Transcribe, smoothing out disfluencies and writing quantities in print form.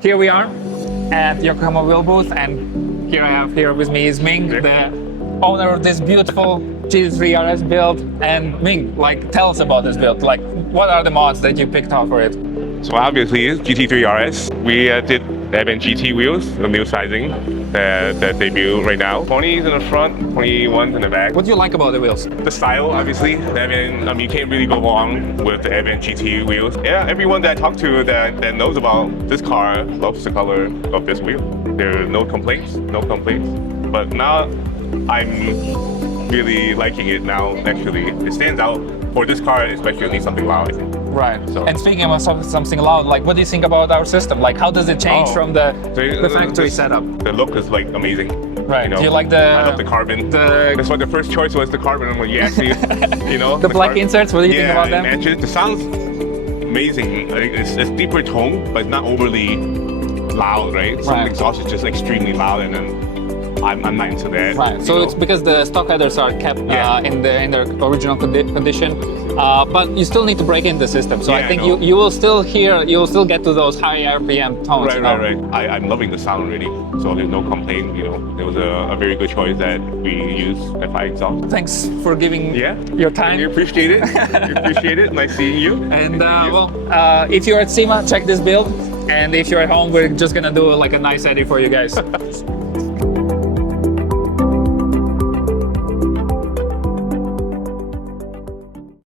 here we are at Yokohama Wheel Booth, and here with me is Ming, the owner of this beautiful GT3 RS build. And Ming, like, tell us about this build. Like, what are the mods that you picked out for it? So obviously it's GT3 RS. We did ADVAN GT wheels, the new sizing that they build right now. 20s in the front, 21s in the back. What do you like about the wheels? The style, obviously. You can't really go wrong with the ADVAN GT wheels. Yeah, everyone that I talk to that knows about this car loves the color of this wheel. There are no complaints. But now I'm really liking it now, actually. It stands out for this car, especially something loud, I think. Right. So. And speaking of something loud, like, what do you think about our system? Like, how does it change from the factory setup? The look is like amazing. Right. You know? Do you like the? I love the carbon. That's why the first choice was the carbon. I'm like, yeah, see, you know. The black inserts. What do you think about them? Matches. The sound's amazing. Like, it's deeper tone, but not overly loud, right? Some exhaust is just extremely loud, and then I'm not into that. Right. So it's because the stock headers are kept in their original condition, but you still need to break in the system. So I think you will still get to those high RPM tones. Right. I'm loving the sound already. So there's no complaint. You know, it was a very good choice that we use FI exhaust. Thanks for giving your time. We appreciate it. Nice seeing you. And if you're at SEMA, check this build. And if you're at home, we're just gonna do like a nice edit for you guys.